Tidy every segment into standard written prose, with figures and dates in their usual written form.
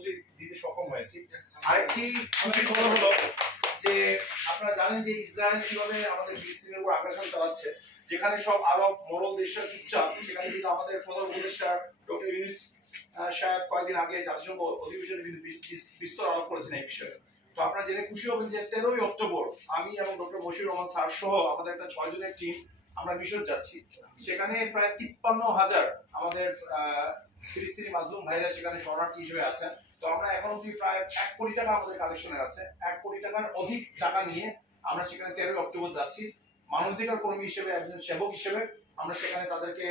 পৌঁছে দিতে সক্ষম হয়েছি। আরেকটি খুশি খবর হলো যে আপনারা জানেন যে ইসরায়েল কিভাবে আমাদের ফিলিস্তিনের উপর আগ্রাসন চালাচ্ছে, যেখানে সব আরব মরল দেশরা চুপচাপ, সেখানে কিন্তু আমাদের প্রধান উপদেষ্টা ডক্টর ইউনূস সাহেব কয়েকদিন আগে জাতিসংঘ অধিবেশনে কিন্তু বিস্তর আলাপ করেছেন এই বিষয়ে। তো আপনারা জেনে খুশি হবেন যে 13ই অক্টোবর আমি এবং ডক্টর মশিউর রহমান স্যার সহ আমাদের একটা 6 জনের টিম আমরা মিশর যাচ্ছি। সেখানে প্রায় 53,000 আমাদের ফিলিস্তিনি মাজলুম ভাইরা সেখানে শরণার্থী হিসেবে আছেন। তো আমরা এখন অবধি প্রায় 1 কোটি টাকা আমাদের কালেকশনে আছে। 1 কোটি টাকার অধিক টাকা নিয়ে আমরা সেখানে 13ই অক্টোবর যাচ্ছি। মানবাধিকার কর্মী হিসেবে, একজন সেবক হিসেবে আমরা সেখানে তাদেরকে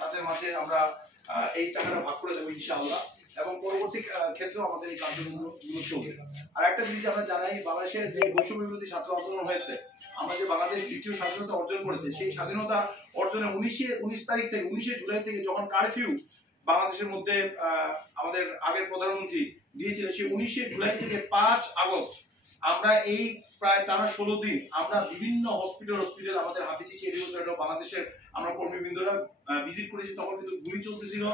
তাদের মাঝে আমরা এই টাকাটা ভাগ করে দেবো ইনশাআল্লাহ, এবং পরবর্তী ক্ষেত্রেও আমাদের এই কার্যক্রমগুলো চলবে। আর একটা জিনিস আমরা জানাই, বাংলাদেশের যে বৈষম্য বিরোধী ছাত্র আন্দোলন হয়েছে, আমরা যে বাংলাদেশ দ্বিতীয় স্বাধীনতা অর্জন করেছে, সেই স্বাধীনতা অর্জনে 19 তারিখ থেকে 19 জুলাই থেকে যখন কারফিউ বাংলাদেশের মধ্যে আমাদের আগের প্রধানমন্ত্রী দিয়েছিলেন, সেই 19 জুলাই থেকে 5 আগস্ট আমরা এই প্রায় টানা 16 দিন আমরা বিভিন্ন হসপিটাল আমাদের হাফিজি চেরিও বাংলাদেশের আমরা কর্মীবৃন্দরা ভিজিট করেছি। তখন কিন্তু গুলি চলতেছিল,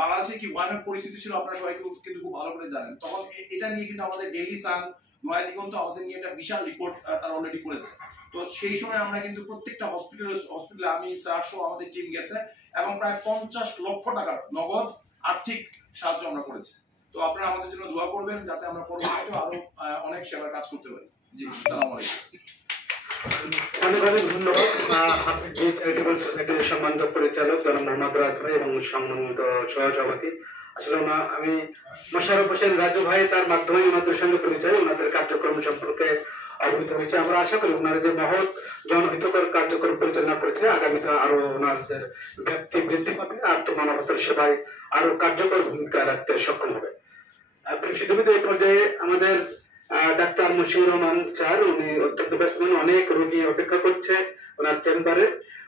বাংলাদেশে কি ভয়ানক পরিস্থিতি ছিল আপনারা সবাই কিন্তু খুব ভালো করে জানেন। তখন এটা নিয়ে কিন্তু আমাদের ডেইলি সান, নয়াদিগন্ত আমাদের নিয়ে একটা বিশাল রিপোর্ট তারা অলরেডি করেছে। তো সেই সময় আমরা কিন্তু প্রত্যেকটা হসপিটালে আমি স্যার সহ আমাদের টিম গেছে এবং প্রায় 50 লক্ষ টাকার নগদ আর্থিক সাহায্য আমরা করেছি। তো আপনারা আমাদের জন্য দোয়া করবেন যাতে আমরা পরবর্তীতে আরো অনেক সেবার কাজ করতে পারি। জি, আসসালামু আলাইকুম। অনেক অনেক ধন্যবাদ হাফিজি চ্যারিটেবল সোসাইটির সম্মানিত পরিচালক জনাব মোহাম্মদ রাত ভাই এবং সম্মানিত সহসভাপতি। আসলে আমি মোশাররফ হোসেন রাজু ভাই, তার মাধ্যমে ওনাদের সঙ্গে পরিচয়, ওনাদের কার্যক্রম সম্পর্কে অবহিত হয়েছে। আমরা আশা করি ওনারা যে মহৎ জনহিতকর কার্যক্রম পরিচালনা করেছে, আগামীতে আরো ওনাদের ব্যক্তি বৃদ্ধি পাবে, আত্মমানবতার সেবায় আরো কার্যকর ভূমিকা রাখতে সক্ষম হবে। পরিচিত এই পর্যায়ে আমাদের ডাক্তার মশিউর রহমান স্যার, উনি অত্যন্ত ব্যস্ত, অনেক রোগী অপেক্ষা করছে ওনার চেম্বারে,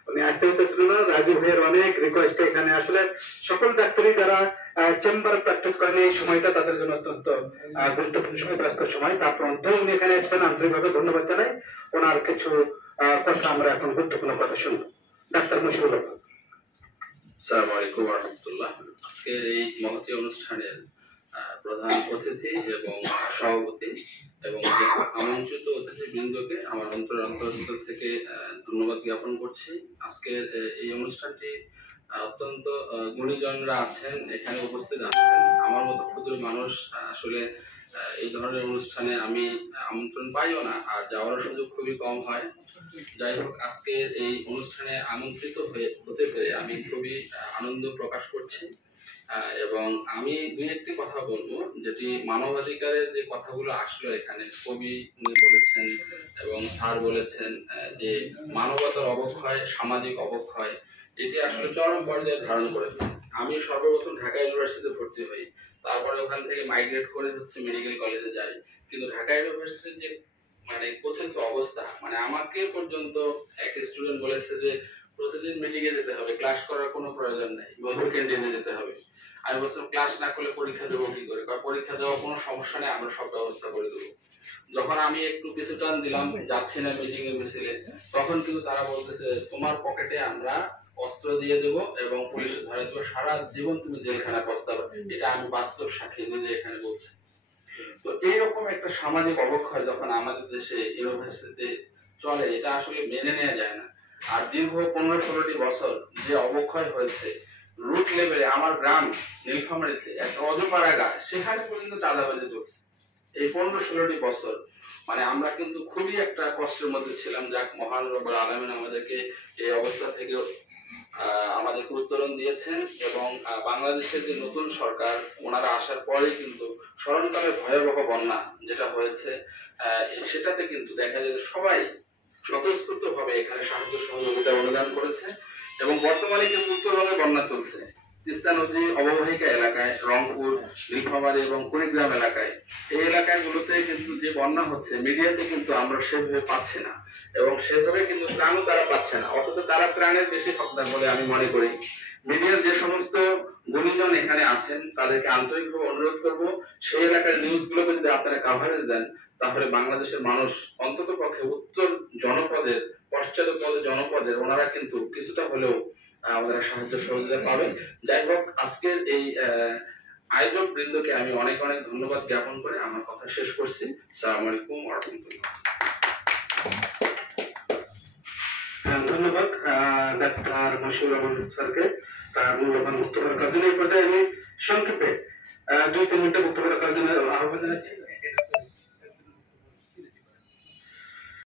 উনি আসতে চাচ্ছিলেন না। রাজু ভাইয়ের অনেক রিকোয়েস্ট, এখানে আসলে সকল ডাক্তারই যারা চেম্বারে প্র্যাকটিস করেন এই সময়টা তাদের জন্য অত্যন্ত গুরুত্বপূর্ণ সময়, ব্যস্ত সময়। তারপর উনি এখানে এসেছেন, আন্তরিকভাবে ধন্যবাদ জানাই। ওনার কিছু কথা আমরা এখন গুরুত্বপূর্ণ কথা শুনবো। ডাক্তার মশিউর রহমান। আসসালামু আলাইকুম ওয়া রাহমাতুল্লাহ। আজকের এই মহতী অনুষ্ঠানের প্রধান অতিথি এবং সভাপতি এবং আমন্ত্রিত অতিথিবৃন্দকে আমার অন্তরস্থল থেকে ধন্যবাদ জ্ঞাপন করছি। আজকের এই অনুষ্ঠানটি অত্যন্ত গুণীজনরা আছেন, এখানে উপস্থিত আছেন। আমার মতো ক্ষুদ্র মানুষ আসলে এই ধরনের অনুষ্ঠানে আমি আমন্ত্রণ পাইও না, আর যাওয়ার সুযোগ খুবই কম হয়। যাই হোক, আজকের এই অনুষ্ঠানে আমন্ত্রিত হতে পেরে আমি খুবই আনন্দ প্রকাশ করছি। এবং আমি দুই একটি কথা বলবো, যেটি মানবাধিকারের যে কথাগুলো আসলো এখানে কবি উনি বলেছেন এবং স্যার বলেছেন যে মানবতার অবক্ষয়, সামাজিক অবক্ষয়, এটি আসলে চরম পর্যায়ে ধারণ করেছে। আমি সর্বপ্রথম ঢাকা ইউনিভার্সিটিতে ভর্তি হই, তারপরে ওখান থেকে মাইগ্রেট করে মেডিকেল কলেজে যাই। কিন্তু ঢাকা ইউনিভার্সিটির যে কথিত অবস্থা, আমাকে পর্যন্ত এক স্টুডেন্ট বলেছে যে প্রতিদিন মিটিংয়ে যেতে হবে, ক্লাস করার কোনো প্রয়োজন নেই, বন্ধু ক্যান্টিনে যেতে হবে। আমি বলছিলাম ক্লাস না করলে পরীক্ষা দেবো কি করে? পরীক্ষা দেওয়া কোনো সমস্যা নেই, আমরা সব ব্যবস্থা করে দেবো। যখন আমি একটু পিছু টান দিলাম, যাচ্ছি না মিটিং এ মিছিলে, তখন কিন্তু তারা বলতেছে তোমার পকেটে আমরা অস্ত্র দিয়ে দেবো এবং পুলিশে ধরে দেবো, সারা জীবন তুমি জেলখানা পস্তাবে। এটা আমি বাস্তব সাক্ষী নিজে এখানে বলছি। তো এইরকম একটা সামাজিক অবক্ষয় যখন আমাদের দেশে ইউনিভার্সিটিতে চলে, এটা আসলে মেনে নেওয়া যায় না। আর দীর্ঘ 15-16টি বছর যে অবক্ষয় হয়েছে, রুট লেভেলে আমার গ্রাম নীলফামারীতে একটা অজপাড়াগা, সেখানে পর্যন্ত চাঁদাবাজি চলছে। এই 15-16টি বছর আমরা কিন্তু খুবই একটা কষ্টের মধ্যে ছিলাম। যাক, মহান রব্বুল আলামিন আমাদেরকে এই অবস্থা থেকে আমাদেরকে উত্তরণ দিয়েছেন। এবং বাংলাদেশের যে নতুন সরকার, ওনারা আসার পরেই কিন্তু স্মরণকালে ভয়াবহ বন্যা যেটা হয়েছে, সেটাতে কিন্তু দেখা যায় যে সবাই স্বতঃস্ফূর্ত ভাবে এখানে সাহায্য সহযোগিতা অনুদান করেছে। এবং বর্তমানে কিন্তু উত্তরবঙ্গে বন্যা চলছে, তিস্তা নদী অববাহিকা এলাকায়, রংপুর, নীলফামারী এবং কুড়িগ্রাম এলাকায়, এই এলাকাগুলোতে কিন্তু যে বন্যা হচ্ছে, মিডিয়াতে কিন্তু আমরা সেভাবে পাচ্ছি না এবং সেভাবে কিন্তু ত্রাণও তারা পাচ্ছে না, অথচ তারা ত্রাণের বেশি হকদার বলে আমি মনে করি। মিডিয়ার যে সমস্ত গুণীজন এখানে আছেন, তাদেরকে আন্তরিকভাবে অনুরোধ করব, সেই এলাকার নিউজগুলোকে যদি আপনারা কাভারেজ দেন, তাহলে বাংলাদেশের মানুষ অন্তত পক্ষে উত্তর জনপদের, পশ্চাৎপদ জনপদের ওনারা কিন্তু কিছুটা হলেও আমাদের সাহায্য সহযোগিতা পাবেন। যাই হোক, আজকের এই আয়োজক বৃন্দকে আমি অনেক অনেক ধন্যবাদ জ্ঞাপন করে আমার কথা শেষ করছি। আসসালামু আলাইকুম ওয়া রাহমাতুল্লাহ। ধন্যবাদ ডাক্তার মশিউর রহমান স্যারকে তার মূল্যবান বক্তব্য রাখার জন্য। এই পর্যায়ে আমি সংক্ষেপে 2-3 মিনিটের বক্তব্য রাখার জন্য আহ্বান জানাচ্ছি।